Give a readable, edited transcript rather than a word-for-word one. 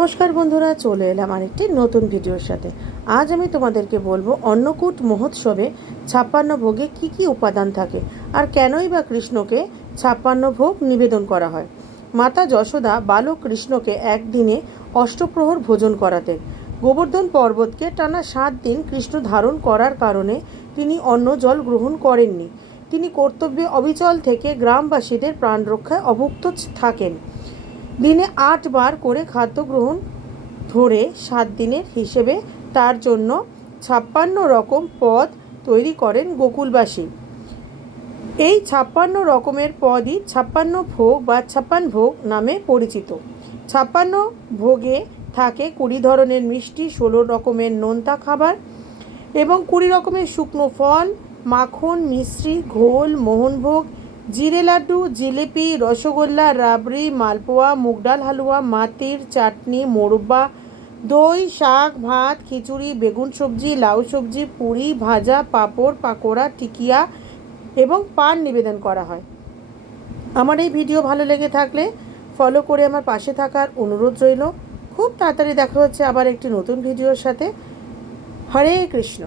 নমস্কার বন্ধুরা, চলে এলাম আরেকটি নতুন ভিডিওর সাথে। আজ আমি তোমাদেরকে বলবো অন্নকূট মহোৎসবে 56 ভোগে কি কি উপাদান থাকে আর কেনই বা কৃষ্ণকে 56 ভোগ নিবেদন করা হয়। মাতা যশোদা বালক কৃষ্ণকে একদিনে অষ্টপ্রহর ভোজন করাতেন। গোবর্ধন পর্বতকে টানা 7 দিন কৃষ্ণ ধারণ করার কারণে তিনি অন্ন জল গ্রহণ করেননি। তিনি কর্তব্যে অবিচল থেকে গ্রামবাসীদের প্রাণ রক্ষায় অভুক্ত থাকেন। দিনে 8 বার করে খাদ্য গ্রহণ ধরে 7 দিনের হিসেবে তার জন্য 56 রকম পদ তৈরি করেন গোকুলবাসী। এই 56 রকমের পদই 56 ভোগ বা 56 ভোগ নামে পরিচিত। 56 ভোগে থাকে 20 ধরনের মিষ্টি, 16 রকমের নোনতা খাবার এবং 20 রকমের শুকনো ফল, মাখন, মিশ্রি, ঘোল, মোহনভোগ, জিরে লাড্ডু, জিলিপি, রসগোল্লা, রাবড়ি, মালপোয়া, মুগ ডাল হালুয়া, মাতির চাটনি, মোরব্বা, দই, শাক, ভাত, খিচুড়ি, বেগুন সবজি, লাউ সবজি, পুরি, ভাজা, পাঁপড়, পাকোড়া, টিকিয়া এবং পান নিবেদন করা হয়। আমার এই ভিডিও ভালো লেগে থাকলে ফলো করে আমার পাশে থাকার অনুরোধ রইল। খুব তাড়াতাড়ি দেখা হচ্ছে আবার একটি নতুন ভিডিওর সাথে। হরে কৃষ্ণ।